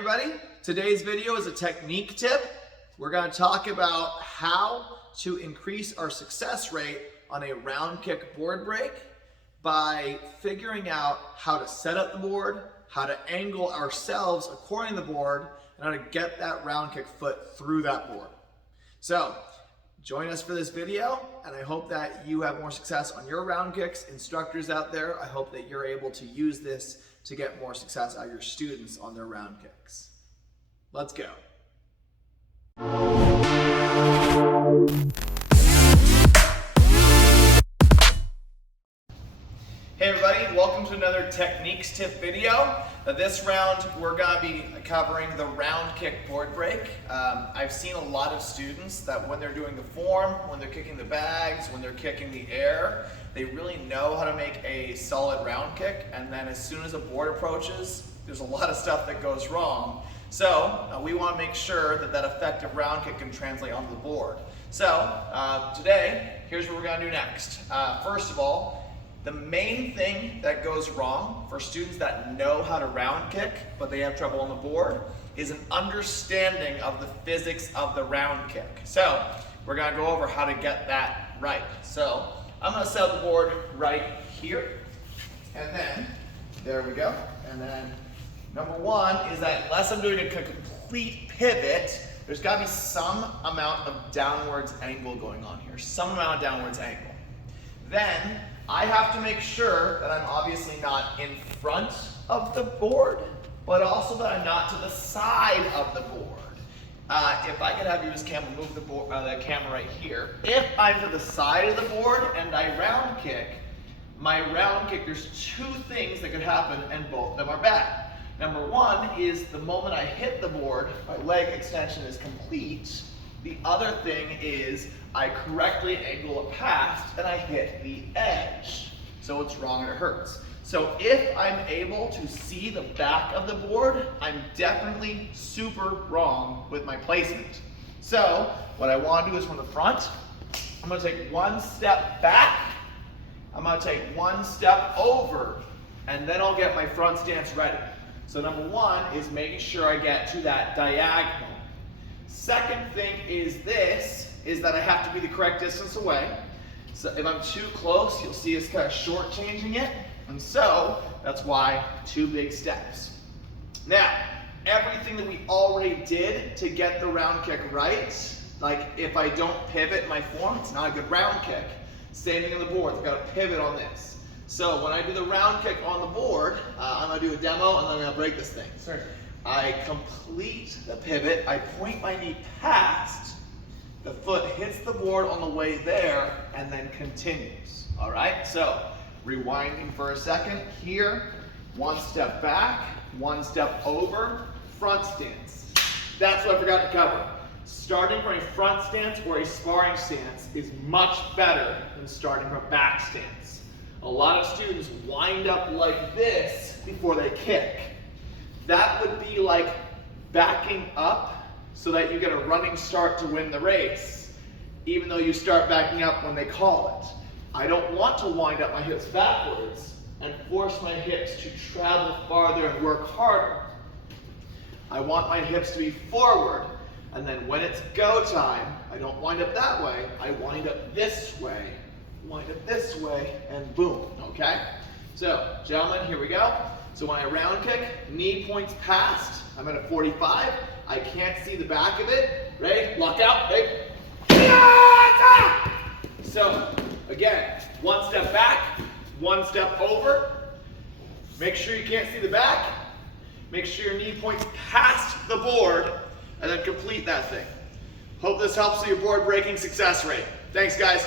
everybody, today's video is a technique tip. We're going to talk about how to increase our success rate on a round kick board break by figuring out how to set up the board, how to angle ourselves according to the board, and how to get that round kick foot through that board. So join us for this video, and I hope that you have more success on your round kicks. Instructors out there, I hope that you're able to use this to get more success out of your students on their round kicks. Let's go. Hey everybody, welcome to another techniques tip video. This round we're going to be covering the round kick board break. I've seen a lot of students that when they're doing the form, when they're kicking the bags, when they're kicking the air, they really know how to make a solid round kick, and then as soon as a board approaches, there's a lot of stuff that goes wrong. So we want to make sure that that effective round kick can translate onto the board. So today, here's what we're going to do next. First of all, the main thing that goes wrong for students that know how to round kick, but they have trouble on the board, is an understanding of the physics of the round kick. So we're going to go over how to get that right. So I'm going to set up the board right here, and then there we go. And then number one is that unless I'm doing a complete pivot, there's got to be some amount of downwards angle going on here, some amount of downwards angle. Then I have to make sure that I'm obviously not in front of the board, but also that I'm not to the side of the board. If I could have you, Cam, move the camera right here. If I'm to the side of the board and I round kick, my round kick, there's two things that could happen, and both of them are bad. Number one is the moment I hit the board, my leg extension is complete. The other thing is I correctly angle it past and I hit the edge. So it's wrong and it hurts. So if I'm able to see the back of the board, I'm definitely super wrong with my placement. So what I want to do is from the front, I'm going to take one step back, I'm going to take one step over, and then I'll get my front stance ready. So number one is making sure I get to that diagonal. Second thing is that I have to be the correct distance away. So if I'm too close, you'll see us kind of shortchanging it. And so that's why two big steps. Now, everything that we already did to get the round kick right, like if I don't pivot my form, it's not a good round kick. Same thing on the board, I've got to pivot on this. So when I do the round kick on the board, I'm going to do a demo and then I'm going to break this thing. Sorry. I complete the pivot, I point my knee past, the foot hits the board on the way there, and then continues. All right, so rewinding for a second here, one step back, one step over, front stance. That's what I forgot to cover. Starting from a front stance or a sparring stance is much better than starting from a back stance. A lot of students wind up like this before they kick. That would be like backing up so that you get a running start to win the race, even though you start backing up when they call it. I don't want to wind up my hips backwards and force my hips to travel farther and work harder. I want my hips to be forward, and then when it's go time, I don't wind up that way, I wind up this way, and boom, okay? So, gentlemen, here we go. So when I round kick, knee points past, I'm at a 45, I can't see the back of it, ready, lock out, ready? So, again, one step back, one step over, make sure you can't see the back, make sure your knee points past the board, and then complete that thing. Hope this helps with your board breaking success rate. Thanks, guys.